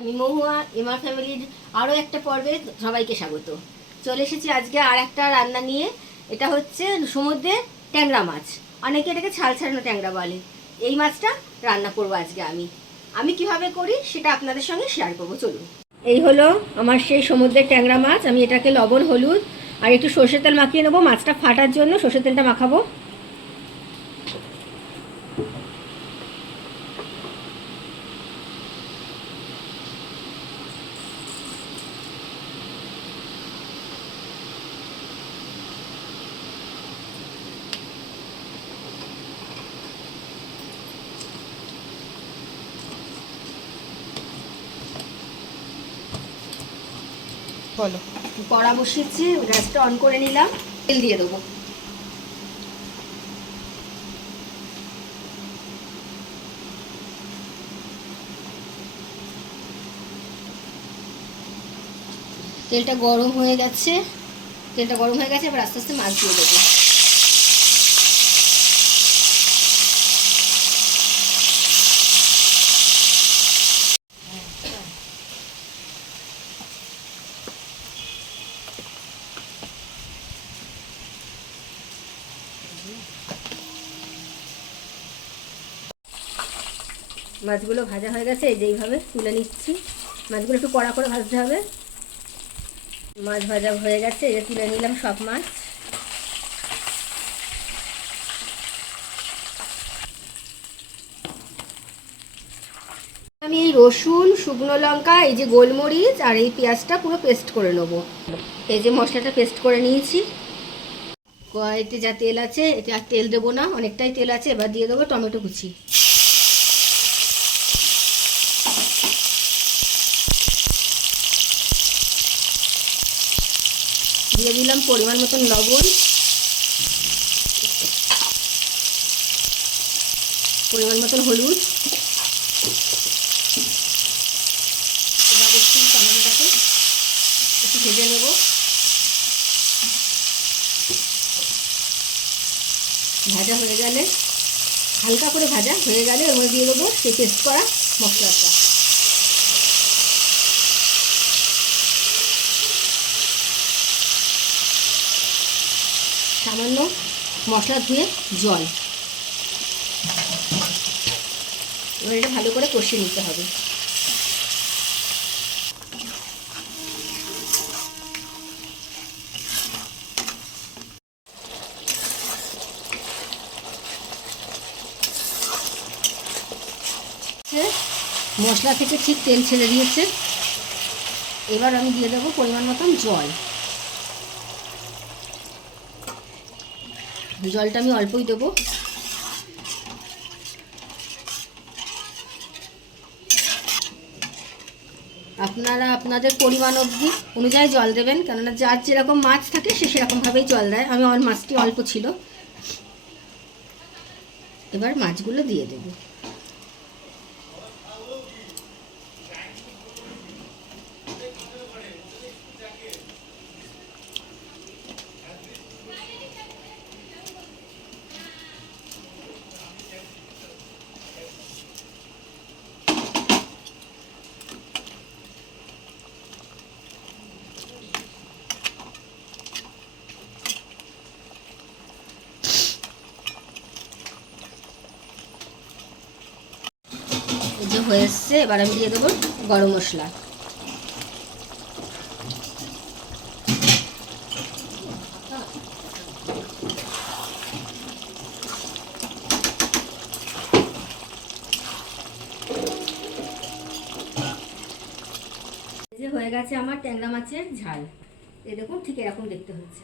আমি মহুয়া এমা ফ্যামিলির আরও একটা পর্বে সবাইকে স্বাগত। চলে এসেছি আজকে আর একটা রান্না নিয়ে। এটা হচ্ছে সমুদ্রে ট্যাংরা মাছ, অনেকে এটাকে ছাল ছাড়ানো ট্যাংরা বলে। এই মাছটা রান্না করবো আজকে আমি কিভাবে করি সেটা আপনাদের সঙ্গে শেয়ার করবো। চলুন। এই হলো আমার সেই সমুদ্রের ট্যাংরা মাছ। আমি এটাকে লবণ, হলুদ আর একটু সর্ষের তেল মাখিয়ে নেবো। মাছটা ফাটার জন্য সর্ষের তেলটা মাখাবো। বলো। কড়া বসিয়েছি, গ্যাসটা অন করে নিলাম, তেল দিয়ে দেবো। তেলটা গরম হয়ে গেছে, এবার আস্তে আস্তে মাছ দিয়ে দেবো। মাছগুলো ভাজা হয়ে গেছে, এই যে এইভাবে তুলে নিচ্ছি। মাছগুলো একটু কড়া করে ভাজতে হবে। মাছ ভাজা হয়ে গেছে, এই যে তুলে নিলাম সব মাছ। আমি এই রসুন, শুকনো লঙ্কা, এই যে গোলমরিচ আর এই পেঁয়াজটা পুরো পেস্ট করে নেবো। এই যে মশলাটা পেস্ট করে নিয়েছি। কড়াইতে যা তেল আছে, এটা আর তেল দেবো না, অনেকটাই তেল আছে। এবার দিয়ে দেবো টমেটো কুচি। দিয়ে দিলাম পরিমাণ মতন লবণ, পরিমাণ মতন হলুদ। এবার একটু টমেটোটাকে একটু ভেজে নেব। ভাজা হয়ে গেলে, হালকা করে ভাজা হয়ে গেলে ওর মধ্যে দিয়ে দেবো সেই পেস্ট করা মশলাটা। সামান্য মশলা ধুয়ে জল। এবার এটা ভালো করে কষিয়ে নিতে হবে। মশলা থেকে ঠিক তেল ছেড়ে দিয়েছে। এবার আমি দিয়ে দেবো পরিমাণ মতন জল। জলটা আমি অল্পই দেবো। আপনারা আপনাদের পরিমাণ অনুযায়ী জল দেবেন, কেননা যার যেরকম মাছ থাকে সে সেরকমভাবেই জল দেয়। আমার মাছটি অল্প ছিল। এবার মাছগুলো দিয়ে দেবো। যে হয়ে এসছে, এবার আমি দিয়ে দেবো গরম মশলা। যে হয়ে গেছে আমার ট্যাংরা মাছের ঝাল। এই দেখুন, ঠিক এরকম দেখতে হচ্ছে।